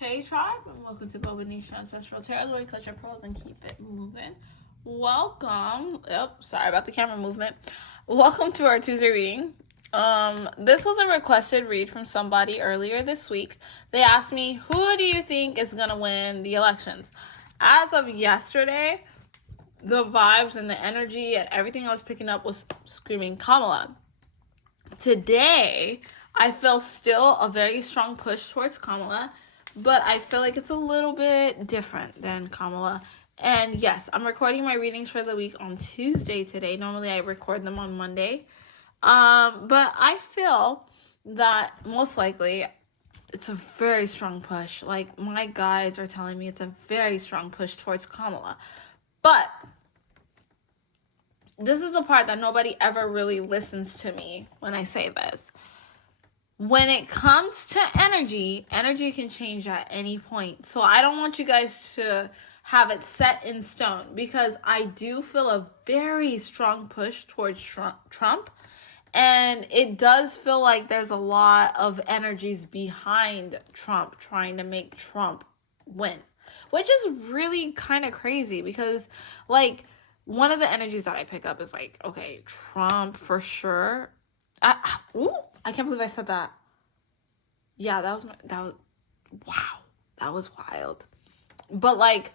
Hey tribe, and welcome to Bobo-Nesha Ancestral Tarot, where we cut your pearls and keep it moving. Welcome. Sorry about the camera movement. Welcome to our Tuesday reading. This was a requested read from somebody earlier this week. They asked me, who do you think is gonna win the elections? As of yesterday, the vibes and the energy and everything I was picking up was screaming Kamala. Today, I feel still a very strong push towards Kamala, but I feel like it's a little bit different than Kamala. And yes, I'm recording my readings for the week on Tuesday today. Normally I record them on Monday. But I feel that most likely it's a very strong push. Like, my guides are telling me it's a very strong push towards Kamala. But this is the part that nobody ever really listens to me when I say this. When it comes to energy can change at any point. So I don't want you guys to have it set in stone, because I do feel a very strong push towards Trump. And it does feel like there's a lot of energies behind Trump trying to make Trump win, which is really kind of crazy, because like, one of the energies that I pick up is like, okay, Trump for sure. I can't believe I said that. Yeah, that was wow. That was wild. But like,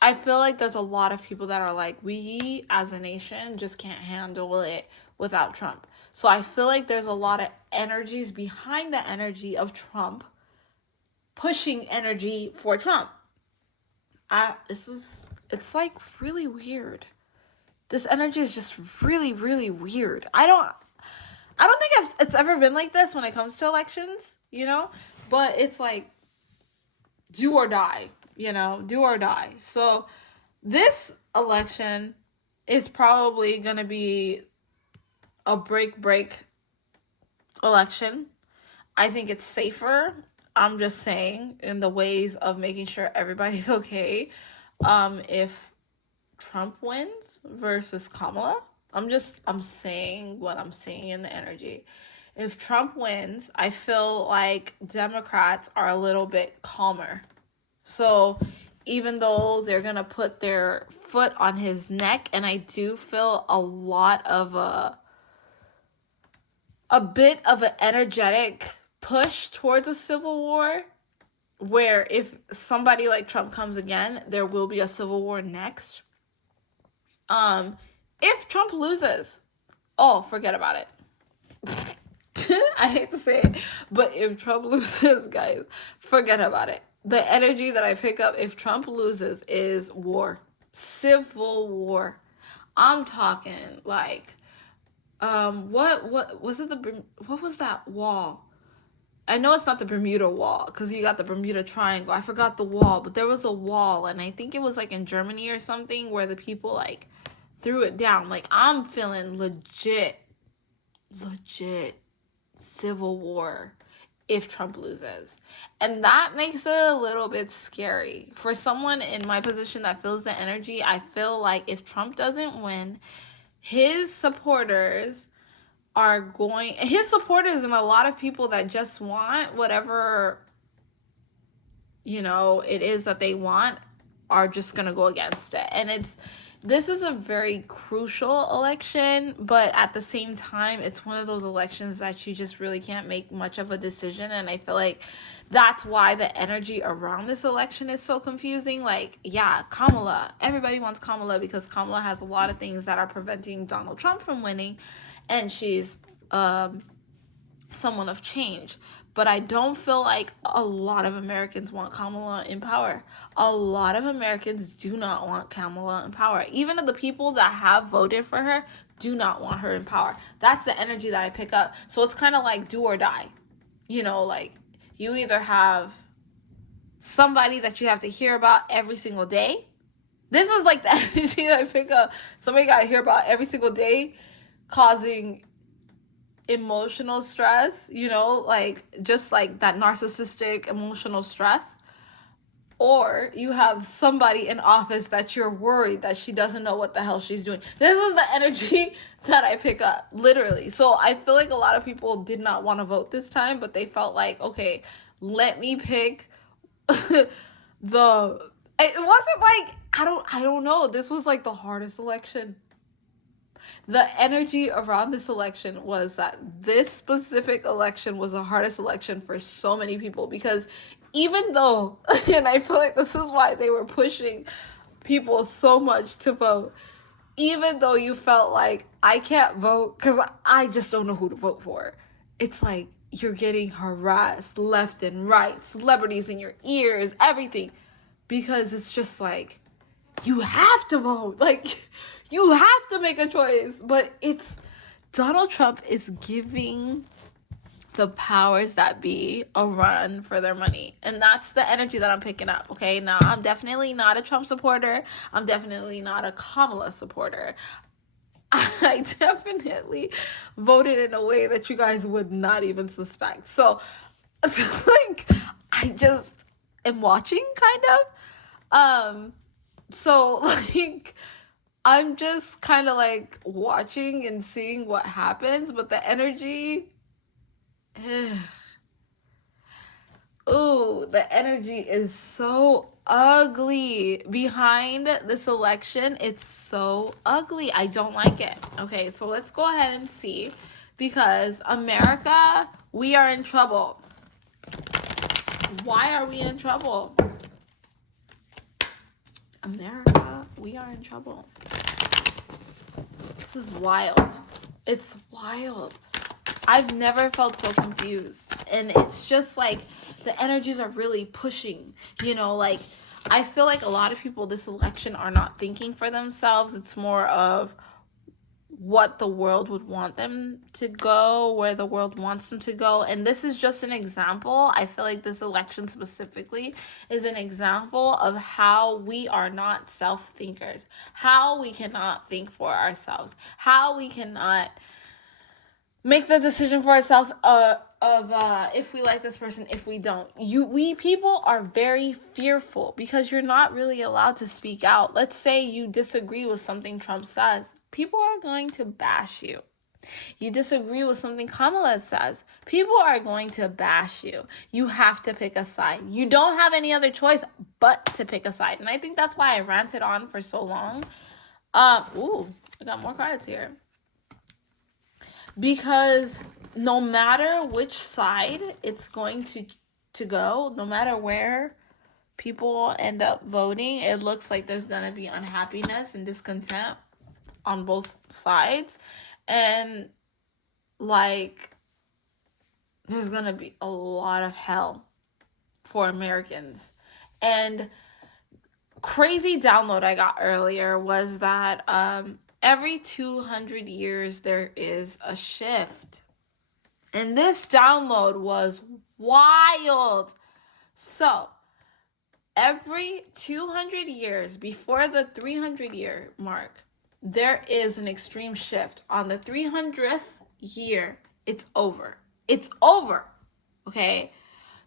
I feel like there's a lot of people that are like, we as a nation just can't handle it without Trump. So I feel like there's a lot of energies behind the energy of Trump, pushing energy for Trump. It's like really weird. This energy is just really, really weird. I don't think it's ever been like this when it comes to elections, but it's like do or die, do or die. So this election is probably going to be a break election. I think it's safer. I'm just saying, in the ways of making sure everybody's okay. If Trump wins versus Kamala, I'm saying what I'm seeing in the energy. If Trump wins, I feel like Democrats are a little bit calmer. So even though they're going to put their foot on his neck, and I do feel a lot of a bit of an energetic push towards a civil war, where if somebody like Trump comes again, there will be a civil war next. If Trump loses, forget about it. I hate to say it, but if Trump loses, guys, forget about it. The energy that I pick up if Trump loses is war. Civil war. I'm talking like, what was it? What was that wall? I know it's not the Bermuda Wall, because you got the Bermuda Triangle. I forgot the wall, but there was a wall, and I think it was like in Germany or something, where the people like threw it down. Like, I'm feeling legit civil war if Trump loses. And that makes it a little bit scary. For someone in my position that feels the energy, I feel like if Trump doesn't win, his supporters and a lot of people that just want whatever, it is that they want, are just going to go against it. And this is a very crucial election, but at the same time, it's one of those elections that you just really can't make much of a decision. And I feel like that's why the energy around this election is so confusing. Like, yeah, Kamala. Everybody wants Kamala because Kamala has a lot of things that are preventing Donald Trump from winning. And she's someone of change. But I don't feel like a lot of Americans want Kamala in power. A lot of Americans do not want Kamala in power. Even the people that have voted for her do not want her in power. That's the energy that I pick up. So it's kind of like do or die. Like, you either have somebody that you have to hear about every single day. This is like the energy that I pick up. Somebody got to hear about every single day, causing emotional stress, like just like that narcissistic emotional stress. Or you have somebody in office that you're worried that she doesn't know what the hell she's doing. This is the energy that I pick up, literally. So I feel like a lot of people did not want to vote this time, but they felt like, okay, let me pick the it wasn't like I don't know. This was like the hardest election. The energy around this election was that this specific election was the hardest election for so many people, because even though, and I feel like this is why they were pushing people so much to vote, even though you felt like, I can't vote because I just don't know who to vote for, it's like you're getting harassed left and right, celebrities in your ears, everything, because it's just like, you have to vote. Like, you have to make a choice. But it's, Donald Trump is giving the powers that be a run for their money. And that's the energy that I'm picking up, okay? Now, I'm definitely not a Trump supporter. I'm definitely not a Kamala supporter. I definitely voted in a way that you guys would not even suspect. So, like, I just am watching, kind of. So, like, I'm just kind of, like, watching and seeing what happens, but the energy... Ooh, the energy is so ugly behind this election. It's so ugly. I don't like it. Okay, so let's go ahead and see. Because America, we are in trouble. Why are we in trouble? America, we are in trouble. This is wild. It's wild. I've never felt so confused. And it's just like the energies are really pushing. You know, like, I feel like a lot of people this election are not thinking for themselves. It's more of what the world would want them to go, where the world wants them to go. And this is just an example. I feel like this election specifically is an example of how we are not self-thinkers, how we cannot think for ourselves, how we cannot make the decision for ourselves of if we like this person, if we don't. We people are very fearful because you're not really allowed to speak out. Let's say you disagree with something Trump says. People are going to bash you. You disagree with something Kamala says. People are going to bash you. You have to pick a side. You don't have any other choice but to pick a side. And I think that's why I ranted on for so long. Ooh, I got more cards here. Because no matter which side it's going to go, no matter where people end up voting, it looks like there's going to be unhappiness and discontent on both sides. And, like, there's going to be a lot of hell for Americans. And crazy download I got earlier was that every 200 years there is a shift. And this download was wild. So, every 200 years before the 300-year mark, there is an extreme shift. On the 300th year, it's over. It's over. Okay?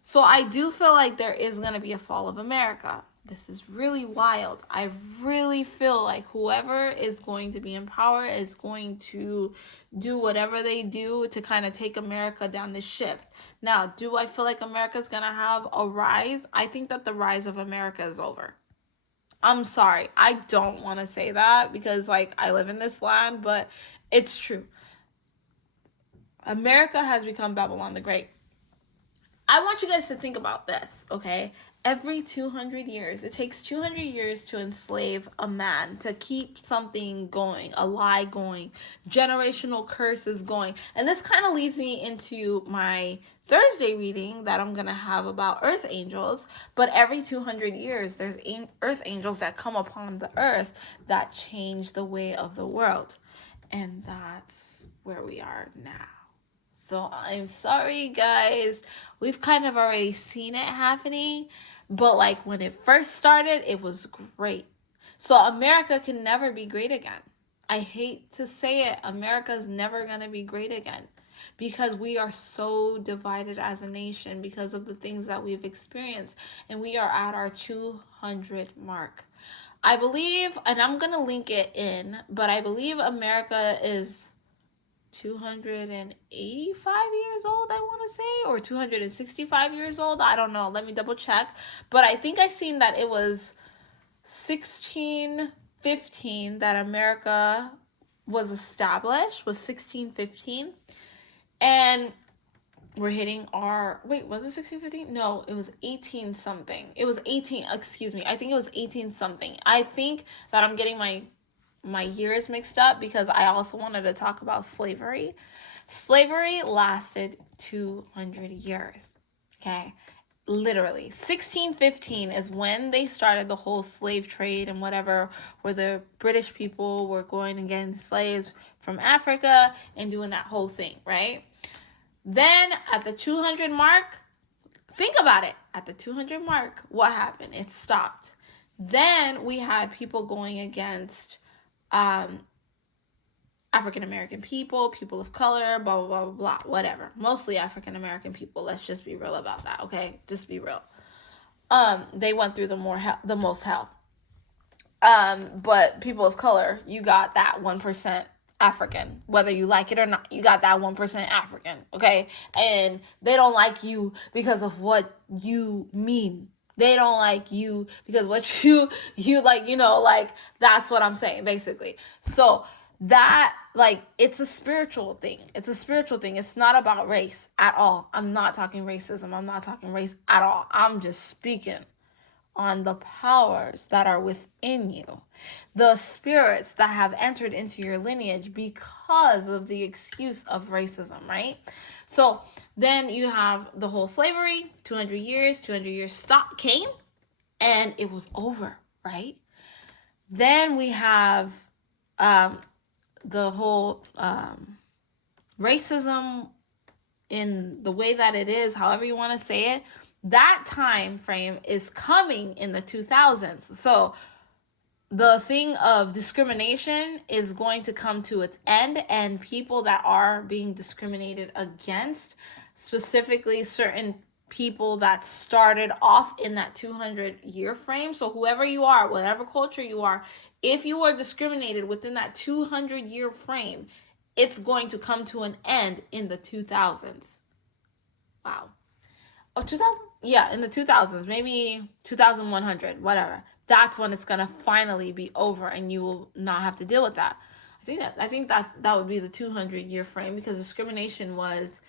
So I do feel like there is going to be a fall of America. This is really wild. I really feel like whoever is going to be in power is going to do whatever they do to kind of take America down this shift. Now, do I feel like America's going to have a rise? I think that the rise of America is over. I'm sorry. I don't want to say that because, like, I live in this land, but it's true. America has become Babylon the Great. I want you guys to think about this, okay? Every 200 years, it takes 200 years to enslave a man, to keep something going, a lie going, generational curses going. And this kind of leads me into my Thursday reading that I'm going to have about earth angels. But every 200 years, there's earth angels that come upon the earth that change the way of the world. And that's where we are now. So I'm sorry, guys. We've kind of already seen it happening. But, like, when it first started, it was great. So America can never be great again. I hate to say it. America's never going to be great again. Because we are so divided as a nation because of the things that we've experienced. And we are at our 200 mark. I believe, and I'm going to link it in, but I believe America is 285 years old, I want to say, or 265 years old. I don't know. Let me double check. But I think I seen that it was 1615 that America was established, was 1615. And we're hitting our, wait, was it 1615? No, it was 18 something. It was 18, excuse me. I think it was 18 something. I think that I'm getting my years mixed up because I also wanted to talk about slavery. Slavery lasted 200 years. Okay? Literally. 1615 is when they started the whole slave trade and whatever, where the British people were going and getting slaves from Africa and doing that whole thing, right? Then at the 200 mark, think about it. At the 200 mark, what happened? It stopped. Then we had people going against African American people, people of color, blah, blah, blah, blah, whatever. Mostly African American people. Let's just be real about that, okay? Just be real. They went through the most hell. But people of color, you got that 1% African, whether you like it or not. You got that 1% African, okay? And they don't like you because of what you mean. They don't like you because what you like, like, that's what I'm saying, basically. So that, like, it's a spiritual thing. It's a spiritual thing. It's not about race at all. I'm not talking racism. I'm not talking race at all. I'm just speaking on the powers that are within you, the spirits that have entered into your lineage because of the excuse of racism, right? So then you have the whole slavery, 200 years came and it was over, right? Then we have the whole racism in the way that it is, however you want to say it. That time frame is coming in the 2000s. So the thing of discrimination is going to come to its end, and people that are being discriminated against, specifically certain people that started off in that 200-year frame. So whoever you are, whatever culture you are, if you are discriminated within that 200-year frame, it's going to come to an end in the 2000s. Wow. Oh, 2000? Yeah, in the 2000s, maybe 2100, whatever. That's when it's gonna finally be over, and you will not have to deal with that. I think that would be the 200-year frame, because discrimination was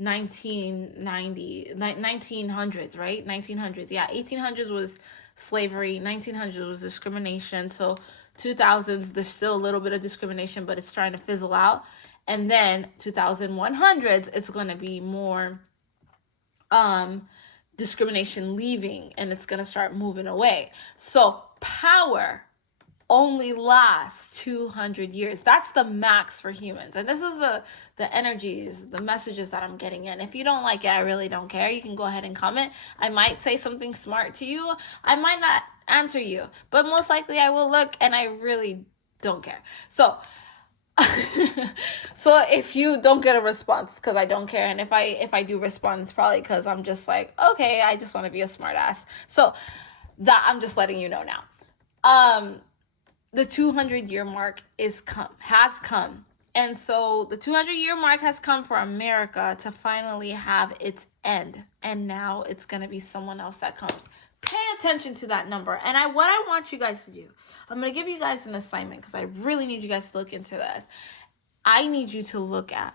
1900s, right? 1900s. Yeah, 1800s was slavery. 1900s was discrimination. So 2000s, there's still a little bit of discrimination, but it's trying to fizzle out. And then 2100s, it's gonna be more discrimination leaving, and it's gonna start moving away. So power only lasts 200 years. That's the max for humans. And this is the energies, the messages that I'm getting in. If you don't like it, I really don't care. You can go ahead and comment. I might say something smart to you. I might not answer you, but most likely I will look, and I really don't care. So so if you don't get a response, because I don't care, and if I do respond, it's probably because I'm just like, okay, I just want to be a smart ass. So that, I'm just letting you know now. The 200-year mark has come. And so the 200-year mark has come for America to finally have its end. And now it's going to be someone else that comes. Pay attention to that number. And what I want you guys to do, I'm going to give you guys an assignment, because I really need you guys to look into this. I need you to look at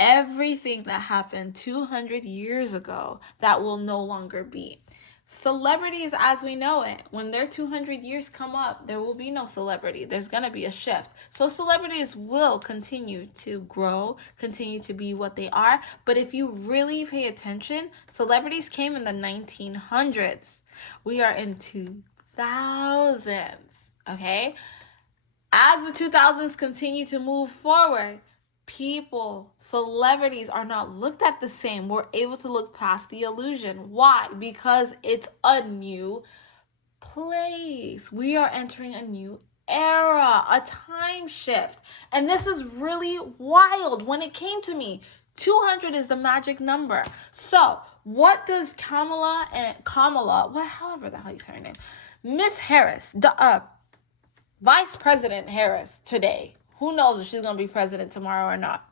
everything that happened 200 years ago that will no longer be. Celebrities as we know it, when their 200 years come up, there will be no celebrity. There's going to be a shift. So celebrities will continue to grow, continue to be what they are. But if you really pay attention, celebrities came in the 1900s. We are in 2000s, okay? As the 2000s continue to move forward, people, celebrities are not looked at the same. We're able to look past the illusion. Why? Because it's a new place. We are entering a new era, a time shift. And this is really wild. When it came to me, 200 is the magic number. So what does Kamala, however the hell you say her name, Miss Harris, Vice President Harris today, who knows if she's going to be president tomorrow or not.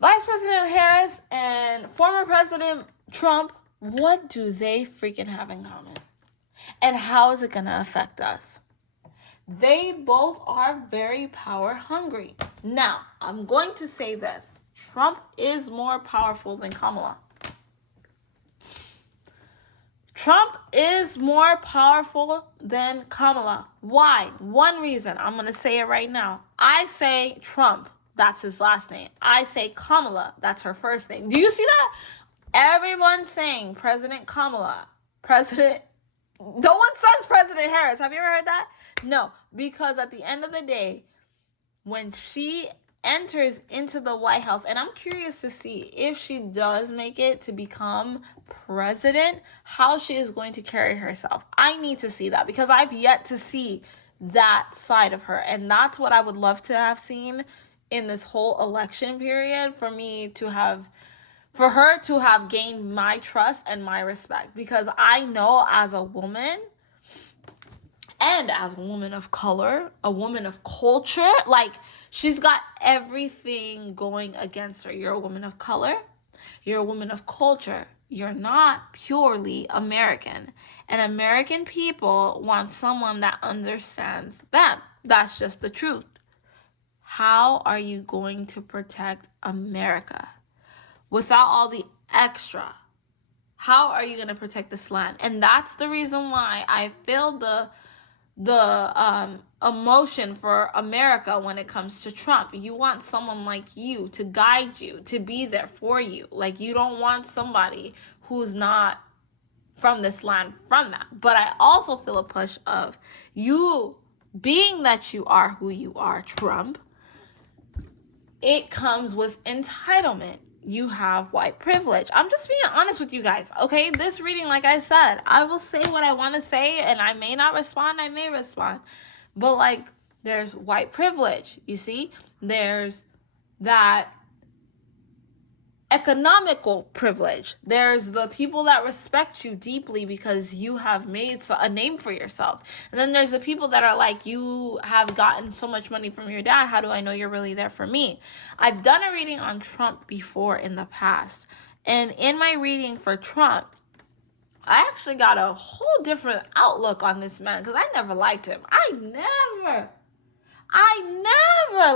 Vice President Harris and former President Trump, what do they freaking have in common? And how is it going to affect us? They both are very power hungry. Now, I'm going to say this. Trump is more powerful than Kamala. Trump is more powerful than Kamala. Why? One reason. I'm going to say it right now. I say Trump. That's his last name. I say Kamala. That's her first name. Do you see that? Everyone's saying President Kamala. President. No one says President Harris. Have you ever heard that? No. Because at the end of the day, when she enters into the White House, and I'm curious to see if she does make it to become president, how she is going to carry herself. I need to see that because I've yet to see that side of her. And that's what I would love to have seen in this whole election period, for her to have gained my trust and my respect. Because I know as a woman, and as a woman of color, a woman of culture, like, she's got everything going against her. You're a woman of color. You're a woman of culture. You're not purely American. And American people want someone that understands them. That's just the truth. How are you going to protect America without all the extra? How are you going to protect this land? And that's the reason why I feel the emotion for America when it comes to Trump. You want someone like you to guide you, to be there for you. Like, you don't want somebody who's not from this land, from that. But I also feel a push of you, being that you are who you are, Trump, it comes with entitlement. You have white privilege. I'm just being honest with you guys, okay? This reading, like I said, I will say what I want to say, and I may not respond, I may respond. But, like, there's white privilege, you see? There's that economical privilege. There's the people that respect you deeply because you have made a name for yourself. And then there's the people that are like, you have gotten so much money from your dad. How do I know you're really there for me? I've done a reading on Trump before in the past. And in my reading for Trump, I actually got a whole different outlook on this man because I never liked him. I never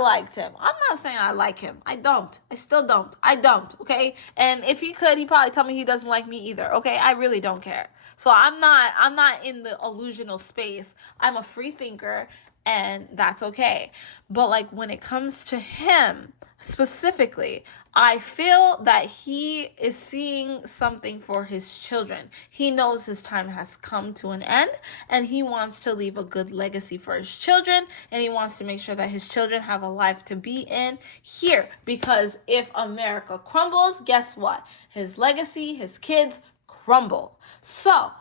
liked him. I'm not saying I like him. I don't. I still don't. I don't, okay? And if he could, he'd probably tell me he doesn't like me either, okay? I really don't care. So I'm not in the illusional space. I'm a free thinker, and that's okay. But, like, when it comes to him specifically, I feel that he is seeing something for his children. He knows his time has come to an end, and he wants to leave a good legacy for his children, and he wants to make sure that his children have a life to be in here. Because if America crumbles, guess what? His legacy, his kids crumble. So,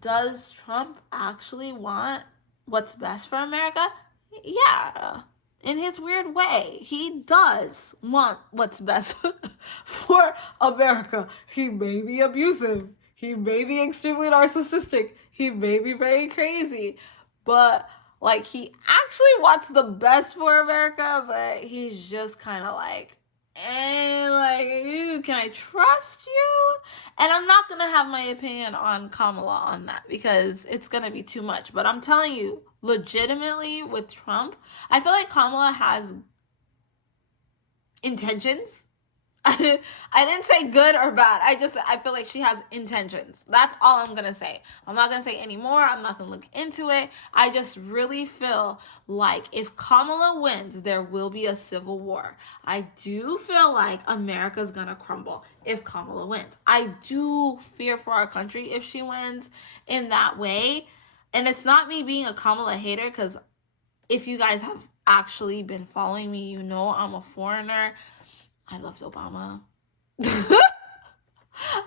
does Trump actually want what's best for America? Yeah. In his weird way, he does want what's best for America. He may be abusive. He may be extremely narcissistic. He may be very crazy. But, like, he actually wants the best for America, but he's just kind of like, can I trust you? And I'm not going to have my opinion on Kamala on that because it's going to be too much. But I'm telling you, legitimately with Trump, I feel like Kamala has intentions. I didn't say good or bad. I feel like she has intentions. That's all I'm going to say. I'm not going to say any more. I'm not going to look into it. I just really feel like if Kamala wins, there will be a civil war. I do feel like America's going to crumble if Kamala wins. I do fear for our country if she wins in that way. And it's not me being a Kamala hater, because if you guys have actually been following me, you know I'm a foreigner. I loved Obama.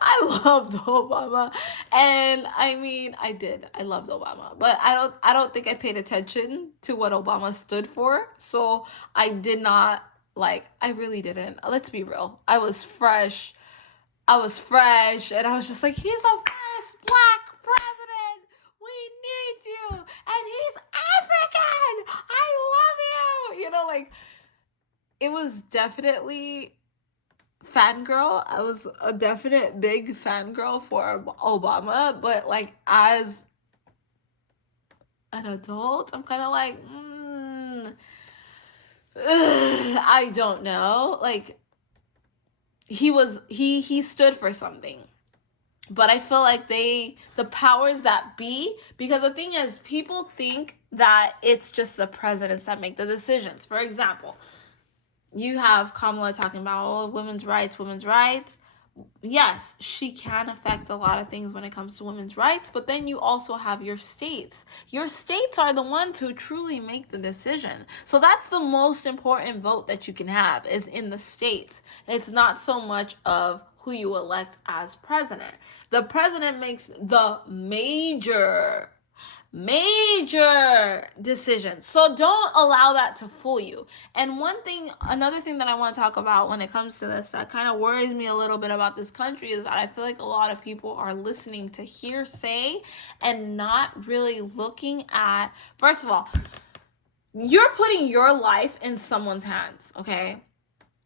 I loved Obama. And I mean, I did. I loved Obama. But I don't think I paid attention to what Obama stood for. So I did not, I really didn't. Let's be real. I was fresh. And I was just like, he's the first black president. We need you. And he's African. I love you. It was definitely fangirl. I was a definite big fangirl for Obama, but like as an adult, I'm kind of like, I don't know. Like he stood for something. But I feel like the powers that be, because the thing is, people think that it's just the presidents that make the decisions. For example, you have Kamala talking about, oh, women's rights, women's rights. Yes, she can affect a lot of things when it comes to women's rights, but then you also have your states. Your states are the ones who truly make the decision. So that's the most important vote that you can have, is in the states. It's not so much of who you elect as president. The president makes the major decisions. So don't allow that to fool you. And another thing that I want to talk about when it comes to this that kind of worries me a little bit about this country is that I feel like a lot of people are listening to hearsay and not really looking at, first of all, you're putting your life in someone's hands, okay?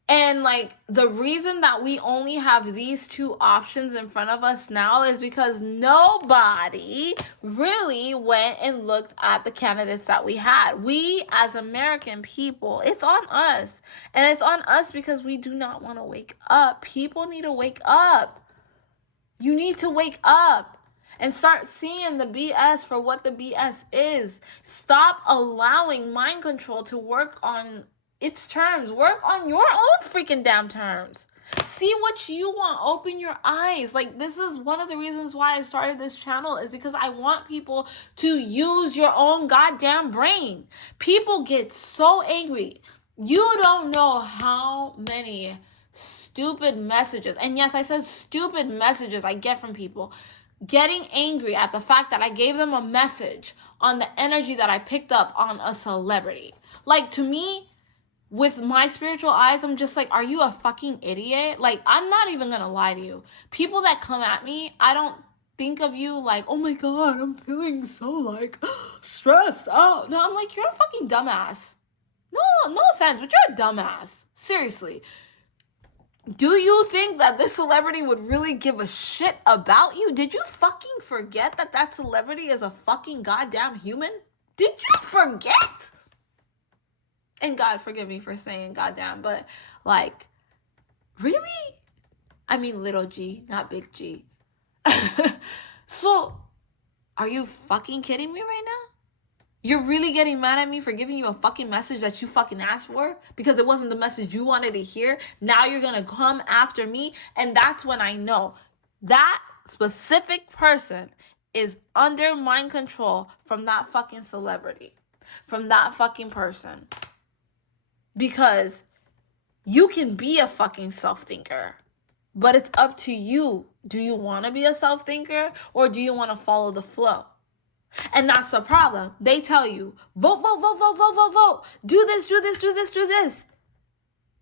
And like the reason that we only have these two options in front of us now is because nobody really went and looked at the candidates that we had. We as American people, it's on us. And it's on us because we do not want to wake up. People need to wake up. You need to wake up and start seeing the BS for what the BS is. Stop allowing mind control to work on its terms. Work on your own freaking damn terms. See what you want. Open your eyes. Like, this is one of the reasons why I started this channel, is because I want people to use your own goddamn brain. People get so angry. You don't know how many stupid messages, and yes, I said stupid messages, I get from people getting angry at the fact that I gave them a message on the energy that I picked up on a celebrity. Like, to me, with my spiritual eyes, I'm just like, are you a fucking idiot? Like, I'm not even gonna lie to you. People that come at me, I don't think of you like, oh my God, I'm feeling so like stressed out. No, I'm like, you're a fucking dumbass. No offense, but you're a dumbass. Seriously. Do you think that this celebrity would really give a shit about you? Did you fucking forget that that celebrity is a fucking goddamn human? Did you forget? And God forgive me for saying goddamn, but like, really? I mean little G, not big G. So, are you fucking kidding me right now? You're really getting mad at me for giving you a fucking message that you fucking asked for because it wasn't the message you wanted to hear? Now you're gonna come after me, and that's when I know that specific person is under mind control from that fucking celebrity, from that fucking person. Because you can be a fucking self-thinker, but it's up to you. Do you want to be a self-thinker, or do you want to follow the flow? And that's the problem. They tell you, vote, vote, vote, vote, vote, vote, vote. Do this, do this, do this, do this.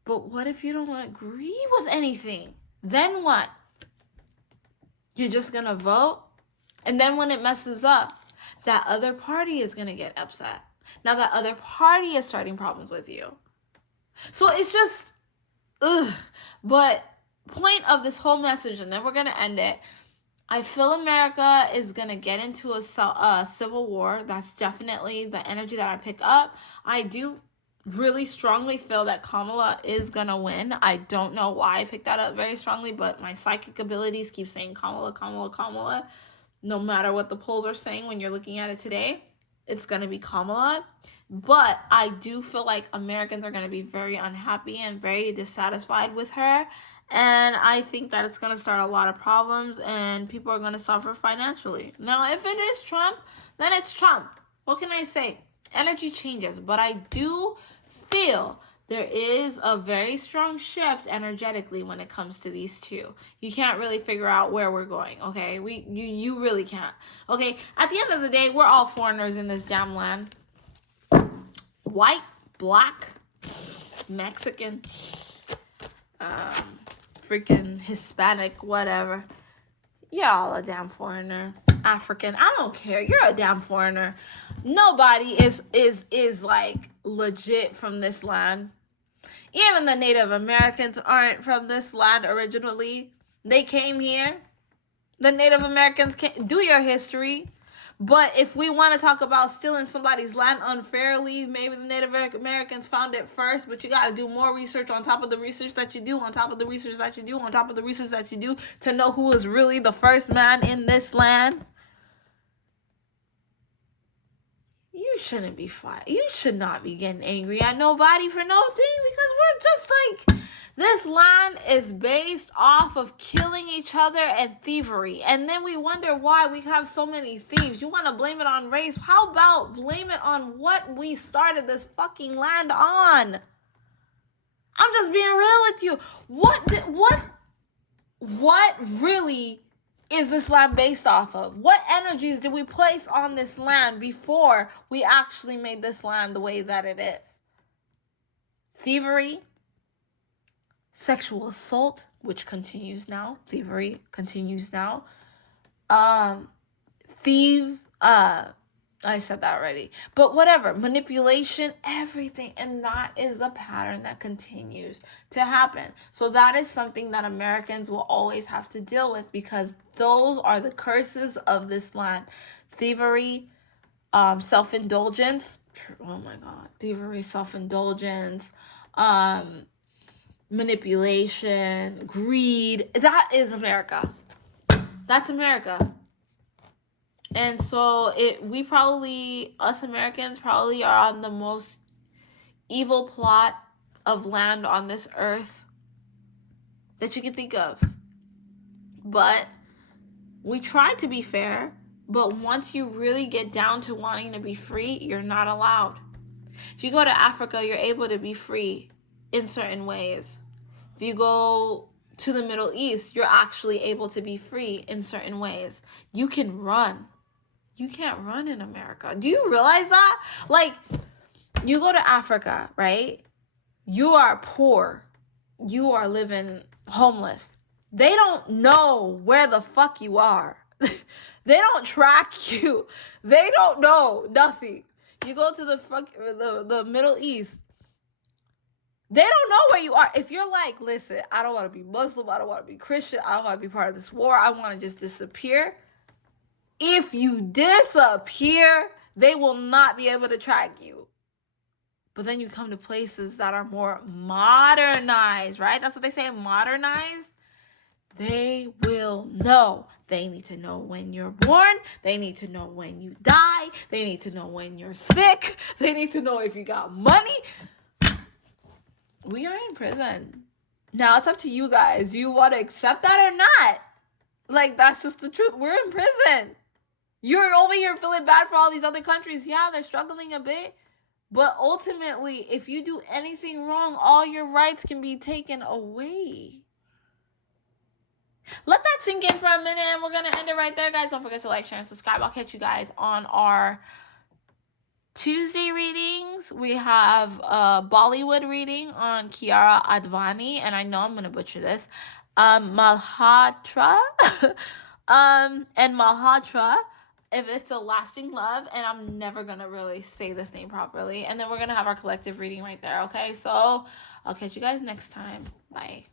But what if you don't agree with anything? Then what? You're just going to vote? And then when it messes up, that other party is going to get upset. Now that other party is starting problems with you. So it's just, ugh. But point of this whole message, and then we're going to end it. I feel America is going to get into a civil war. That's definitely the energy that I pick up. I do really strongly feel that Kamala is going to win. I don't know why I picked that up very strongly, but my psychic abilities keep saying Kamala, Kamala, Kamala. No matter what the polls are saying when you're looking at it today, it's going to be Kamala. But I do feel like Americans are going to be very unhappy and very dissatisfied with her. And I think that it's going to start a lot of problems and people are going to suffer financially. Now, if it is Trump, then it's Trump. What can I say? Energy changes. But I do feel there is a very strong shift energetically when it comes to these two. You can't really figure out where we're going, okay? You really can't. Okay, at the end of the day, we're all foreigners in this damn land. White, black, Mexican, freaking Hispanic, whatever. You're all a damn foreigner. African, I don't care. You're a damn foreigner. Nobody is like legit from this land. Even the Native Americans aren't from this land originally. They came here. The Native Americans came. Do your history. But if we want to talk about stealing somebody's land unfairly, maybe the Native Americans found it first, but you got to do more research on top of the research that you do, on top of the research that you do, on top of the research that you do, to know who is really the first man in this land. You shouldn't be fighting. You should not be getting angry at nobody for no thing, because we're just like, this land is based off of killing each other and thievery. And then we wonder why we have so many thieves. You want to blame it on race? How about blame it on what we started this fucking land on? I'm just being real with you. What really is this land based off of? What energies did we place on this land before we actually made this land the way that it is? Thievery, sexual assault, which continues now. Thievery continues now. I said that already. But whatever. Manipulation, everything. And that is a pattern that continues to happen. So that is something that Americans will always have to deal with, because those are the curses of this land. Thievery, self-indulgence. Oh my God. Thievery, self-indulgence, manipulation, greed. That is America. That's America. And so us Americans probably are on the most evil plot of land on this earth that you can think of. But we try to be fair, but once you really get down to wanting to be free, you're not allowed. If you go to Africa, you're able to be free in certain ways. If you go to the Middle East, you're actually able to be free in certain ways. You can run. You can't run in America. Do you realize that? Like, you go to Africa, right? You are poor. You are living homeless. They don't know where the fuck you are. They don't track you. They don't know nothing. You go to the Middle East. They don't know where you are. If you're like, listen, I don't want to be Muslim. I don't want to be Christian. I don't want to be part of this war. I want to just disappear. If you disappear, they will not be able to track you. But then you come to places that are more modernized, right? That's what they say, modernized. They will know. They need to know when you're born. They need to know when you die. They need to know when you're sick. They need to know if you got money. We are in prison. Now it's up to you guys. Do you want to accept that or not? Like, that's just the truth. We're in prison. You're over here feeling bad for all these other countries. Yeah, they're struggling a bit. But ultimately, if you do anything wrong, all your rights can be taken away. Let that sink in for a minute, and we're going to end it right there, guys. Don't forget to like, share, and subscribe. I'll catch you guys on our Tuesday readings. We have a Bollywood reading on Kiara Advani, and I know I'm going to butcher this. Malhotra. And Malhotra, if it's a lasting love, and I'm never going to really say this name properly. And then we're going to have our collective reading right there, okay? So I'll catch you guys next time. Bye.